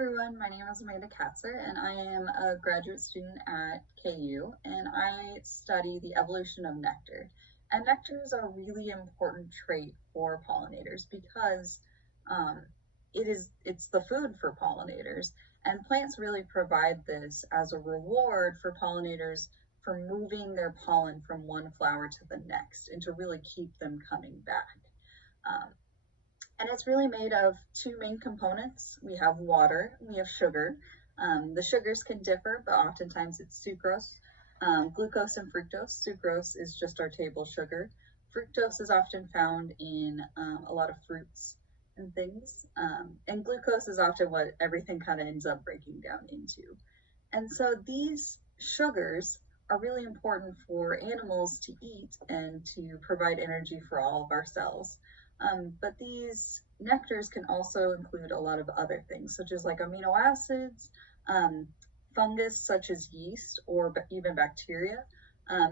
everyone, my name is Amanda Katzer and I am a graduate student at KU and I study the evolution of nectar. And nectar is a really important trait for pollinators because um, it's the food for pollinators, and plants really provide this as a reward for pollinators for moving their pollen from one flower to the next and to really keep them coming back. Um, and it's really made of two main components. We have water and we have sugar. The sugars can differ, but oftentimes it's sucrose, glucose, and fructose. Sucrose is just our table sugar. Fructose is often found in a lot of fruits and things. And glucose is often what everything kind of ends up breaking down into. And so these sugars are really important for animals to eat and to provide energy for all of our cells. But these nectars can also include a lot of other things, such as like amino acids, fungus such as yeast, or even bacteria.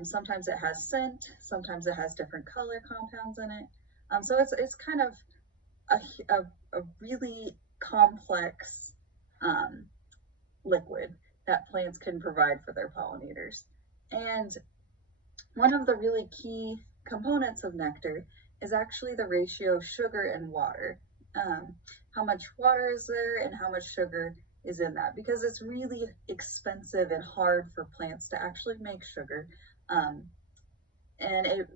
Sometimes it has scent, sometimes it has different color compounds in it. So it's kind of a really complex liquid that plants can provide for their pollinators. And one of the really key components of nectar is actually the ratio of sugar and water. How much water is there and how much sugar is in that, because it's really expensive and hard for plants to actually make sugar. And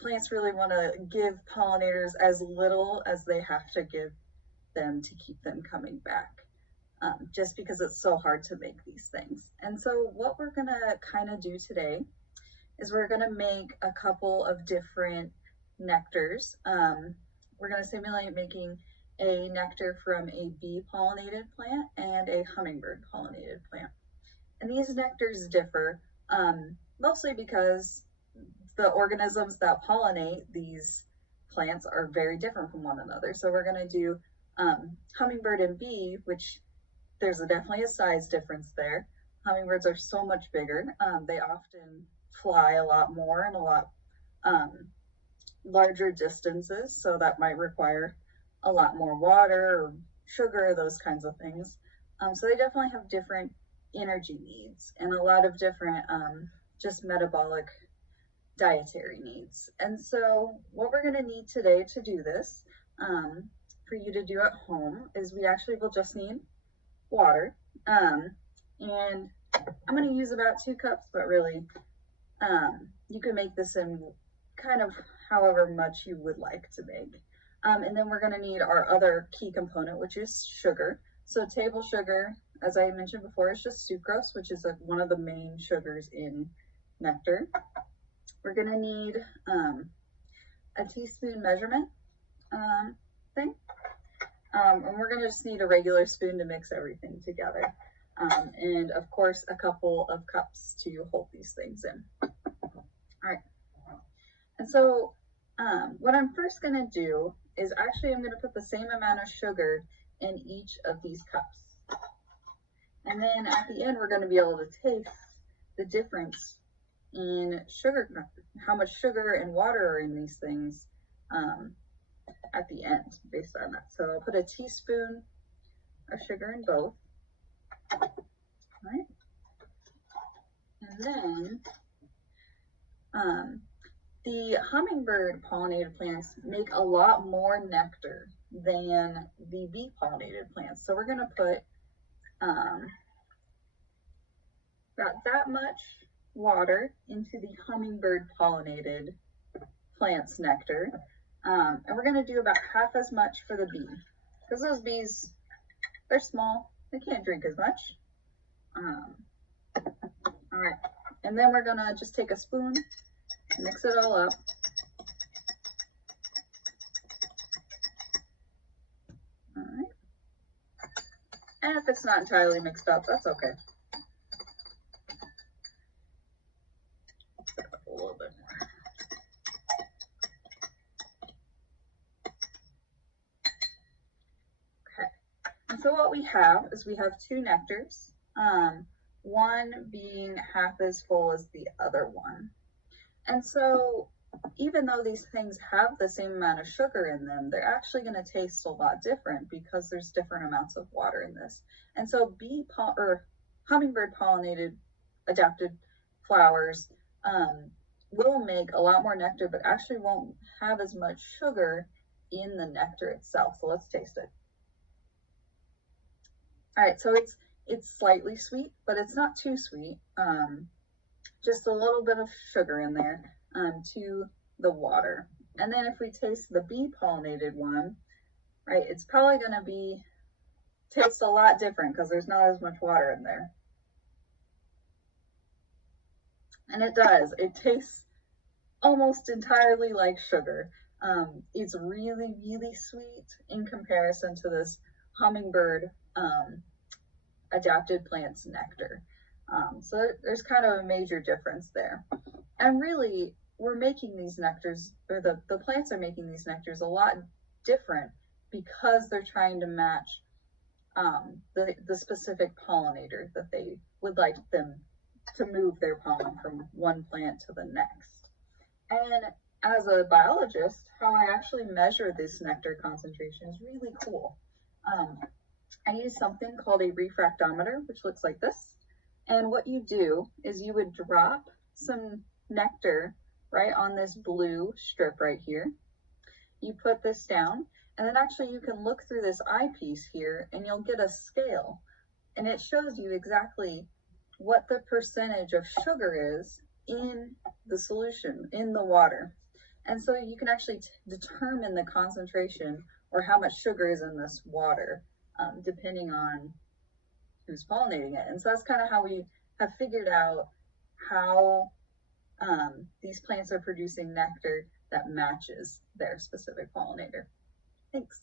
plants really want to give pollinators as little as they have to give them to keep them coming back, just because it's so hard to make these things. And so what we're going to kind of do today is we're going to make a couple of different nectars. We're going to simulate making a nectar from a bee-pollinated plant and a hummingbird-pollinated plant. And these nectars differ mostly because the organisms that pollinate these plants are very different from one another. So we're going to do hummingbird and bee, which there's definitely a size difference there. Hummingbirds are so much bigger. They often fly a lot more and a lot larger distances, so that might require a lot more water or sugar, those kinds of things. So they definitely have different energy needs and a lot of different just metabolic dietary needs. And so what we're going to need today to do this, for you to do at home, is we actually will just need water. And I'm going to use about 2 cups, but really you can make this in kind of however much you would like to make. And then we're going to need our other key component, which is sugar. So table sugar, as I mentioned before, is just sucrose, which is one of the main sugars in nectar. We're going to need a teaspoon measurement thing. And we're going to just need a regular spoon to mix everything together. And of course, a couple of cups to hold these things in. All right. And so what I'm first going to do is actually I'm going to put the same amount of sugar in each of these cups. And then at the end, we're going to be able to taste the difference in sugar, how much sugar and water are in these things at the end based on that. So I'll put a teaspoon of sugar in both. All right. And then the hummingbird pollinated plants make a lot more nectar than the bee pollinated plants. So we're going to put about that much water into the hummingbird pollinated plant's nectar. And we're going to do about half as much for the bee, because those bees, they're small, they can't drink as much. All right, and then we're going to just take a spoon, mix it all up. All right. And if it's not entirely mixed up, that's okay. A little bit more. Okay. And so what we have is we have 2 nectars, one being half as full as the other one. And so even though these things have the same amount of sugar in them, they're actually going to taste a lot different because there's different amounts of water in this. And so hummingbird pollinated adapted flowers will make a lot more nectar, but actually won't have as much sugar in the nectar itself. So let's taste it. All right, so it's slightly sweet, but it's not too sweet. Just a little bit of sugar in there to the water. And then if we taste the bee-pollinated one, right, it's probably going to taste a lot different because there's not as much water in there. And it does. It tastes almost entirely like sugar. It's really, really sweet in comparison to this hummingbird adapted plant's nectar. So there's kind of a major difference there. And really, we're making these nectars, or the plants are making these nectars a lot different because they're trying to match the specific pollinator that they would like them to move their pollen from one plant to the next. And as a biologist, how I actually measure this nectar concentration is really cool. I use something called a refractometer, which looks like this. And what you do is you would drop some nectar right on this blue strip right here. You put this down, and then actually you can look through this eyepiece here and you'll get a scale. And it shows you exactly what the percentage of sugar is in the solution, in the water. And so you can actually determine the concentration or how much sugar is in this water, depending on who's pollinating it. And so that's kind of how we have figured out how these plants are producing nectar that matches their specific pollinator. Thanks.